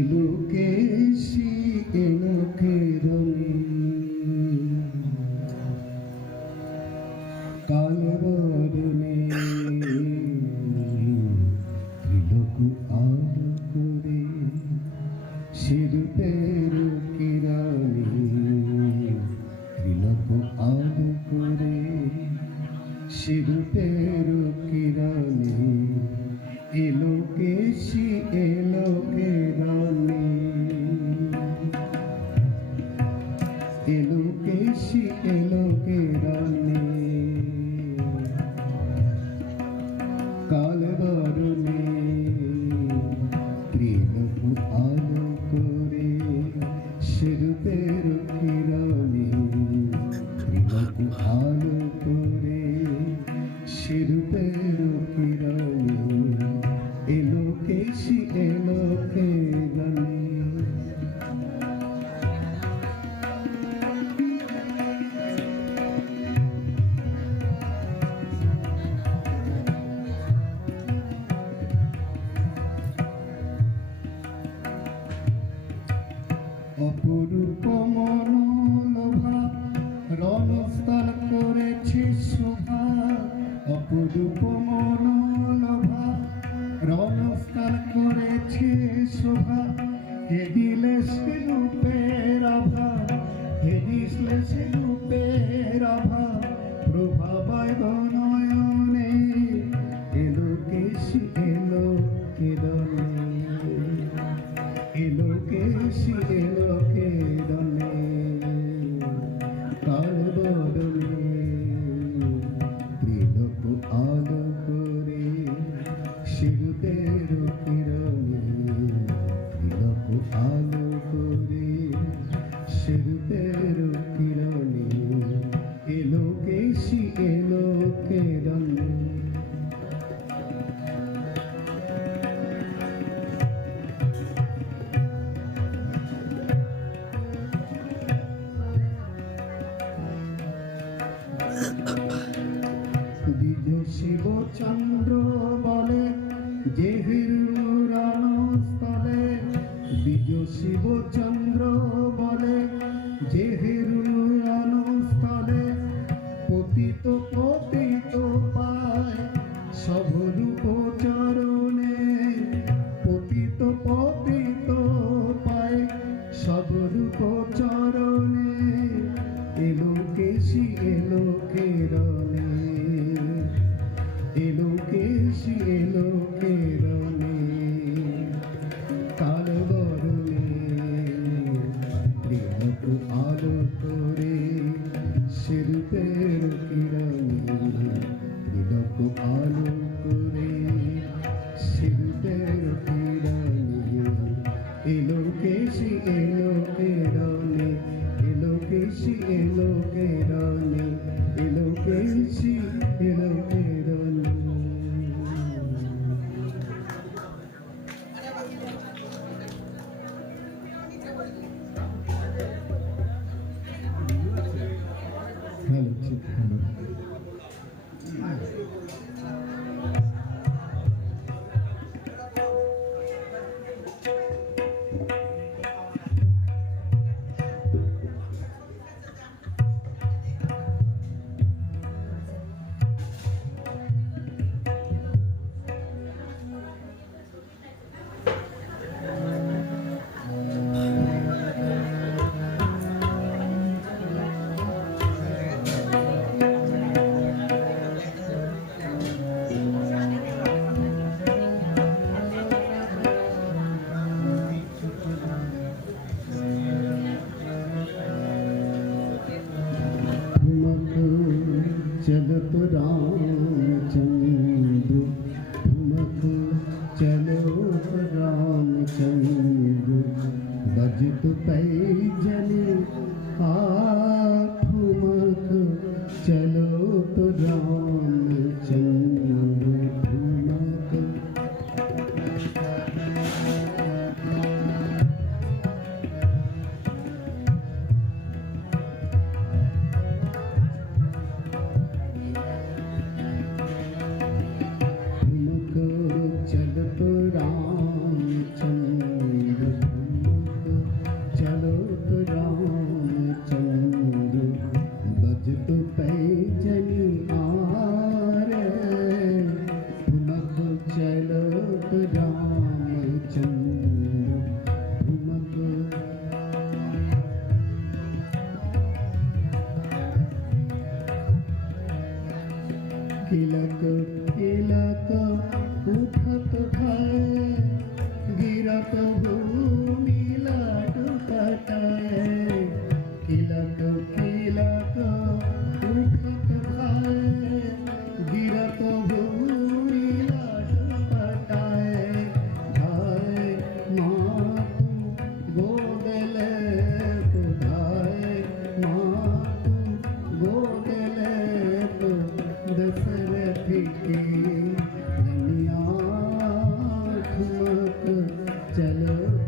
লোকেশি এলোকেরণী কালবরণে ত্রিলোক আলো করে শিরূপের কিরণে ত্রিলোক আলো করে শিরূপের কিরণে এলোকেশি এলোকেরণে এলোকেশি এলোকেরণে কালবরণে ত্রিলোক আলো করে শিরূপের কিরণে ত্রিলোক আলো করে শিরূপের কিরণে এলোকেশি এলোকেরণে অপরূপ মনোলোভা রণস্থল করেছে শোভা অপরূপ মনোলোভা রণস্থল করেছে শোভা হে দিলে সে রূপের আভা হে দিলে সে রূপের আভা প্রভাবায় নয়নে এলোকেশি এলোকেরণে এলোকেশি এলোকেরণে কালবরণে ত্রিলোক আলো করে শিরূপের কিরণে ত্রিলোক আলো করে শিরূপের কিরণে এলোকেশি এলোকেরণে দ্বিজ শিব চন্দ্র বলে যেহির স্থলে দ্বিজ শিব চন্দ্র বলে যেহির স্থলে পতিত পতিত পায় সভরূপ চরণে পতিত পতিত পায় সভরূপ চরণে এলোকেশি এলোকেরণে এলোকেশি এলোকেরণে কালবরণে ত্রিলোক আলো করে শিরূপের কিরণে ত্রিলোক আলো করে শিরূপের কিরণে এলোকেশি এলোকেরণে এলোকেশি এলোকেরণে এলোকেশি এলোকেরণে হ্যালো ঠিক হ্যালো चलत रामचंद्र ठुमक चलो रामचंद्र बजत पैजनी ठुमक चलो तो रामचंद्र ठुमक चलत रामचंद्र भूमि लाट पटाए किलक किलक उठत खाए गिरत भूमि लाट पटाए धाय मातु गोदले तो धाय मातु गोदले तो दशरथ की दुनिया ठुमक चलो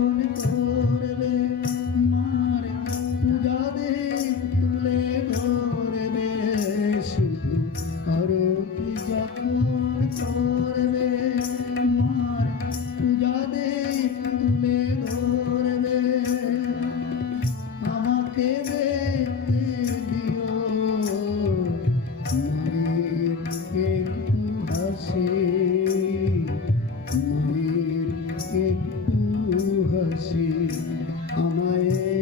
করবে মার পূজা দে তুলে ধরবে শুধু আরতি যখন করবে মার পূজা দে তুলে ধরবে আমাকে দেখতে দিও মায়ের একটু হাসি মায়ের একটু হাসি আমায়